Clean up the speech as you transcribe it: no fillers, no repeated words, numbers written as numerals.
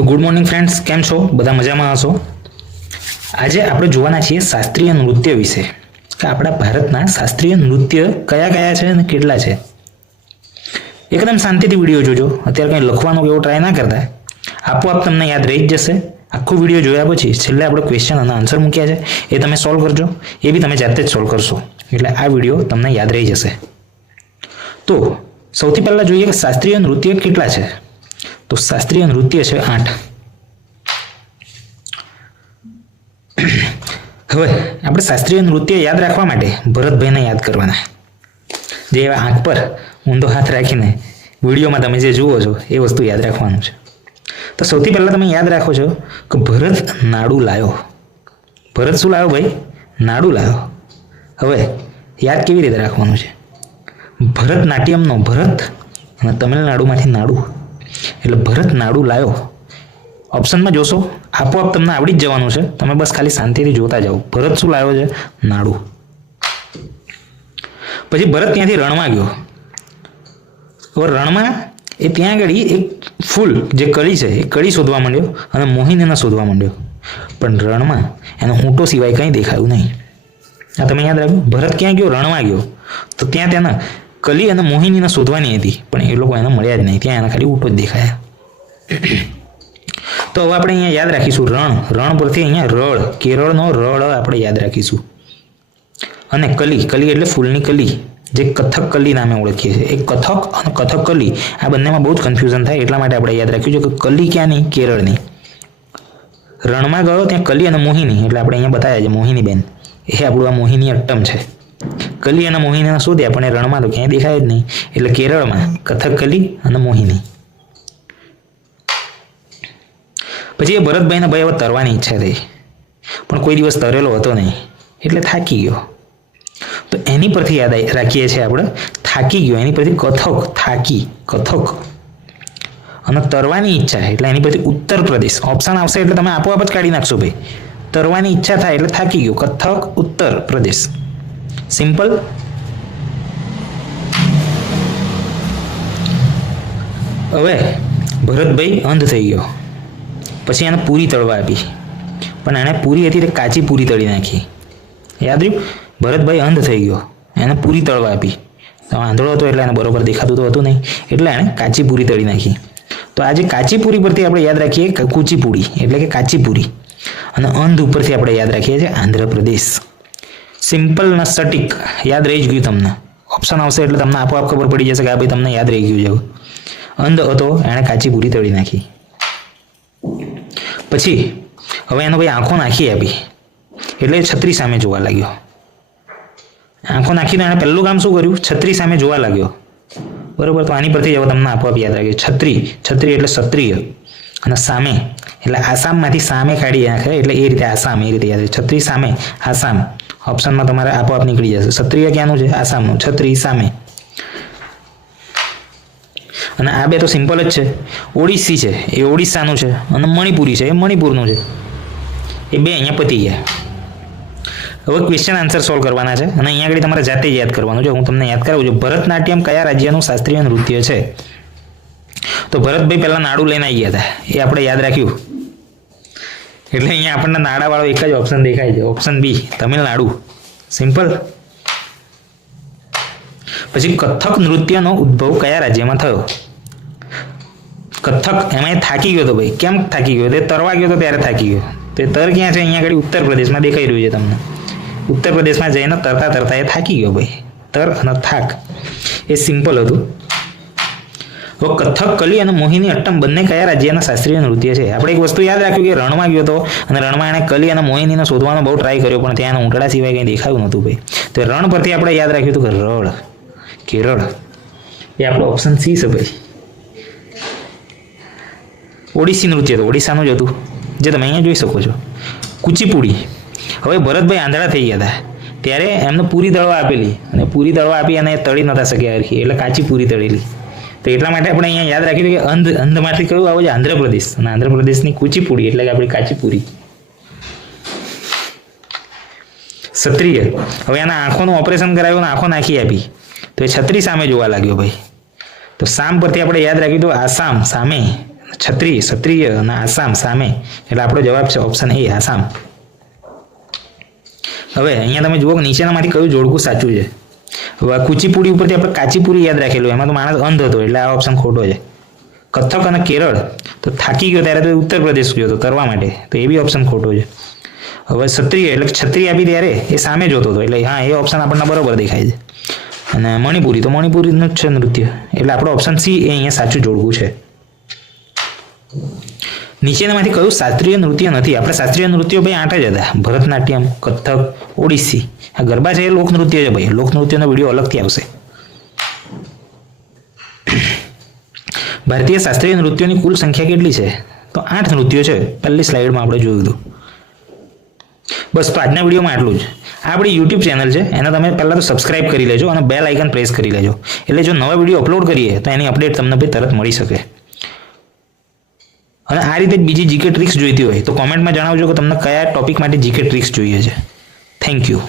તો good morning friends, કેમ છો? બધા મજામાં હશો? આજે આપણે જોવાના છીએ શાસ્ત્રીય નૃત્ય વિશે કે આપણા ભારતના શાસ્ત્રીય નૃત્ય કયા કયા છે અને કેટલા છે. એકદમ શાંતિથી વિડીયો જોજો. અત્યારે કંઈ લખવાનો એવો ટ્રાય ના કરતા, આપોઆપ તમને યાદ રહી જ જશે. આખો વિડીયો જોયા પછી છેલ્લે આપણે ક્વેશ્ચન અને આન્સર મૂક્યા છે, એ તમે સોલ્વ કરજો. એ બી તમે જાતે જ સોલ્વ કરશો એટલે આ વિડીયો તમને યાદ રહી જશે. તો સૌથી પહેલાં જોઈએ કે શાસ્ત્રીય નૃત્ય કેટલા છે. તો શાસ્ત્રીય નૃત્ય છે 8. હવે આપણે શાસ્ત્રીય નૃત્ય યાદ રાખવા માટે ભરતભાઈને યાદ કરવાના, જે એવા આંખ પર ઊંધો હાથ રાખીને વિડીયોમાં તમે જે જુઓ છો એ વસ્તુ યાદ રાખવાનું છે. તો સૌથી પહેલાં તમે યાદ રાખો છો કે ભરત નાડું લાયો. ભરત શું લાવ્યો ભાઈ? નાડું લાવ્યો. હવે યાદ કેવી રીતે રાખવાનું છે? ભરતનાટ્યમનો ભરત અને તમિલનાડુમાંથી નાડું, એટલે ભરત નાડું લાયો. ઓપ્શનમાં જોશો આપોઆપ તમને આવડી જ જવાનું છે. તમે બસ ખાલી શાંતિથી જોતા જાઓ. ભરત શું લાવ્યો છે? નાડું. પછી ભરત ત્યાંથી રણમાં ગયો. હવે રણમાં એ ત્યાં આગળ એક ફૂલ જે કળી છે એ કળી શોધવા માંડ્યો અને મોહિનીને શોધવા માંડ્યો. પણ રણમાં એનો ઊંટો સિવાય કંઈ દેખાયું નહીં. આ તમે યાદ રાખ્યું. ભરત ક્યાં ગયો? રણમાં ગયો. તો ત્યાં તેના કલી અને મોહિનીને શોધવાની હતી, પણ એ લોકો એને મળ્યા જ નહીં. ત્યાં એના ખાલી ઊંટો જ દેખાયા. તો હવે આપણે અહીંયા યાદ રાખીશું રણ. રણ પરથી અહીંયા રળ, કેરળનો રળ આપણે યાદ રાખીશું. અને કલી, કલી એટલે ફૂલની કલી, જે કથક કલી નામે ઓળખીએ છીએ. એ કથક અને કથક કલી આ બંનેમાં બહુ જ કન્ફ્યુઝન થાય, એટલા માટે આપણે યાદ રાખ્યું છે કે કલી ક્યાંની? કેરળની. રણમાં ગયો ત્યાં કલી અને મોહિની, એટલે આપણે અહીંયા બતાવ્યા છે મોહિની બેન, એ આપણું આ મોહિની અટ્ટમ છે. કલી અને મોહિનીને શોધ્યા પણ એ રણમાં તો ક્યાંય દેખાય જ નહીં, એટલે કેરળમાં કથક કલી અને મોહિની. પછી એ ભરતભાઈને ભાઈ હવે તરવાની ઈચ્છા થઈ, પણ કોઈ દિવસ તરેલો હતો નહીં એટલે થાકી ગયો. તો એની પરથી યાદ રાખીએ છીએ આપણે થાકી ગયો. એની પરથી કથક, થાકી, કથક અને તરવાની ઈચ્છા, એટલે એની પરથી ઉત્તર પ્રદેશ. ઓપ્શન આવશે એટલે તમે આપોઆપ જ કાઢી નાખશો ભાઈ. તરવાની ઈચ્છા થાય એટલે થાકી ગયો. કથક, ઉત્તર પ્રદેશ. સિમ્પલ. હવે ભરતભાઈ અંધ થઈ ગયો. પછી એને પૂરી તળવા આપી, પણ એણે પૂરી હતી તે કાચી પૂરી તળી નાખી. યાદ રહ્યું? ભરતભાઈ અંધ થઈ ગયો, એને પૂરી તળવા આપી. તો આંધળો હતો એટલે એને બરોબર દેખાતું તો હતું નહીં, એટલે એણે કાચી પૂરી તળી નાખી. તો આજે કાચી પૂરી પરથી આપણે યાદ રાખીએ કુચીપુડી, એટલે કે કાચી પૂરી. અને અંધ ઉપરથી આપણે યાદ રાખીએ છીએ આંધ્રપ્રદેશ. સિમ્પલ ને સટીક યાદ રહી જ ગયું તમને. ઓપ્શન આવશે એટલે તમને આપોઆપ ખબર પડી જશે કે આ ભાઈ તમને યાદ રહી ગયું છે. અંધ હતો, એણે કાચી પૂરી તળી નાખી. પછી હવે એનો ભાઈ આંખો નાખી આપી, એટલે છત્રી સામે જોવા લાગ્યો. આંખો નાખીને એણે પહેલું કામ શું કર્યું? છત્રી સામે જોવા લાગ્યો. બરોબર. તો આની પરથી હવે તમને આપોઆપ યાદ રાખ્યું. છત્રી, છત્રી એટલે ક્ષત્રિય, અને સામે એટલે આસામમાંથી સામે કાઢી નાખે, એટલે એ રીતે આસામ, એ રીતે યાદ રહે. છત્રી સામે, આસામ. ઓપ્શનમાં તમારે આપોઆપ નીકળી જશે. ક્ષત્રિય ક્યાંનું છે? આસામનું. છત્રી સામે. અને આ બે તો સિમ્પલ જ છે. ઓડિસી છે એ ઓડિશાનું છે, અને મણિપુરી છે એ મણિપુરનું છે. એ બે અહીંયા પતી ગયા. હવે ક્વેશ્ચન આન્સર સોલ્વ કરવાના છે, અને અહીંયા આગળ તમારે જાતે જ યાદ કરવાનું છે. હું તમને યાદ કરાવું છું. ભરતનાટ્યમ કયા રાજ્યનું શાસ્ત્રીય નૃત્ય છે? તો ભરતભાઈ પહેલાં નાડું લઈને આવી ગયા હતા, એ આપણે યાદ રાખ્યું. એટલે અહીંયા આપણને નાડાવાળો એક જ ઓપ્શન દેખાય છે, ઓપ્શન બી, તમિલનાડુ. સિમ્પલ. પછી કથક નૃત્યનો ઉદ્ભવ કયા રાજ્યમાં થયો? કથક, એમાં થાકી ગયો હતો ભાઈ. કેમ થાકી ગયો? તે તરવા ગયો હતો ત્યારે થાકી ગયો. તે તર ક્યાં છે? અહીંયા આગળ ઉત્તર પ્રદેશમાં દેખાઈ રહ્યું છે તમને. ઉત્તર પ્રદેશમાં જઈને તરતા તરતા એ થાકી ગયો ભાઈ. તર અને થાક, એ સિમ્પલ હતું. હવે કથક કલી અને મોહિની અટ્ટમ બંને કયા રાજ્યના શાસ્ત્રીય નૃત્ય છે? આપણે એક વસ્તુ યાદ રાખ્યું કે રણમાં ગયો હતો, અને રણમાં એણે કલી અને મોહિનીને શોધવાનો બહુ ટ્રાય કર્યો, પણ ત્યાં ઊંટડા સિવાય કંઈ દેખાયું નહોતું ભાઈ. તો રણ પરથી આપણે યાદ રાખ્યું હતું કે રળ, કેરળ. એ આપણો ઓપ્શન સી છે ભાઈ. ઓડિસી નૃત્ય તો ઓડિશાનું જ હતું, જે તમે અહીંયા જોઈ શકો છો. કુચીપુડી. હવે ભરતભાઈ આંધળા થઈ ગયા હતા ત્યારે એમને પૂરી તળવા આપેલી, અને પૂરી તળવા આપી અને તળી નતા શક્યા હરખી, એટલે કાચી પૂરી તળેલી. તો એટલા માટે આપણે અહીંયા યાદ રાખ્યું કે અંધમાંથી કયું આવે છે? આંધ્રપ્રદેશ. અને આંધ્રપ્રદેશની કુચીપુડી એટલે કે આપણી કાચી પૂરી. ક્ષત્રિય. હવે એના આંખોનું ઓપરેશન કરાવ્યું અને આંખો નાખી આપી, તો એ છત્રી સામે જોવા લાગ્યો ભાઈ. તો સામ પરથી આપણે યાદ રાખ્યું તો આસામ સામે, ક્ષત્રિય અને આસામ સામે, એટલે આપણો જવાબ છે ઓપ્શન એ આસામ. હવે અહીંયા તમે જુઓ કે નીચેનામાંથી કયું જોડકું સાચું છે. હવે કુચીપુડી ઉપરથી આપણે કાચીપુરી યાદ રાખેલું, એમાં તો માણસ અંધ હતો એટલે આ ઓપ્શન ખોટો છે. કથક અને કેરળ તો થાકી ગયો ત્યારે તો ઉત્તર પ્રદેશ ગયો હતો તરવા માટે, તો એ બી ઓપ્શન ખોટો છે. હવે ક્ષત્રિય એટલે ક્ષત્રિય આપી ત્યારે એ સામે જોતો હતો, એટલે હા એ ઓપ્શન આપણને બરોબર દેખાય છે. અને મણિપુરી તો મણિપુરીનું જ છે નૃત્ય, એટલે આપણો ઓપ્શન સી એ અહીંયા સાચું જોડકું છે. નીચેનામાંથી કયું શાસ્ત્રીય નૃત્ય નથી? આપણે શાસ્ત્રીય નૃત્યો ભાઈ 8 જ હતા: ભરતનાટ્યમ, કથક, ઓડિસી. આ ગરબા છે એ લોકનૃત્ય છે ભાઈ, લોકનૃત્યનો વિડીયો અલગથી આવશે. ભારતીય શાસ્ત્રીય નૃત્યોની કુલ સંખ્યા કેટલી છે? તો 8 નૃત્યો છે, પહેલી સ્લાઇડમાં આપણે જોયું હતું. બસ, તો આજના વિડીયોમાં આટલું જ. આ આપણી યુટ્યુબ ચેનલ છે, એને તમે પહેલાં તો સબસ્ક્રાઇબ કરી લેજો અને બેલ આઇકન પ્રેસ કરી લેજો, એટલે જો નવા વિડીયો અપલોડ કરીએ તો એની અપડેટ તમને ભાઈ તરત મળી શકે. અને આ રીતે બીજી જીકે ટ્રિક્સ જોઈતી હોય તો કોમેન્ટમાં જણાવજો કે તમને કયા ટોપિક માટે જીકે ટ્રિક્સ જોઈએ છે. Thank you.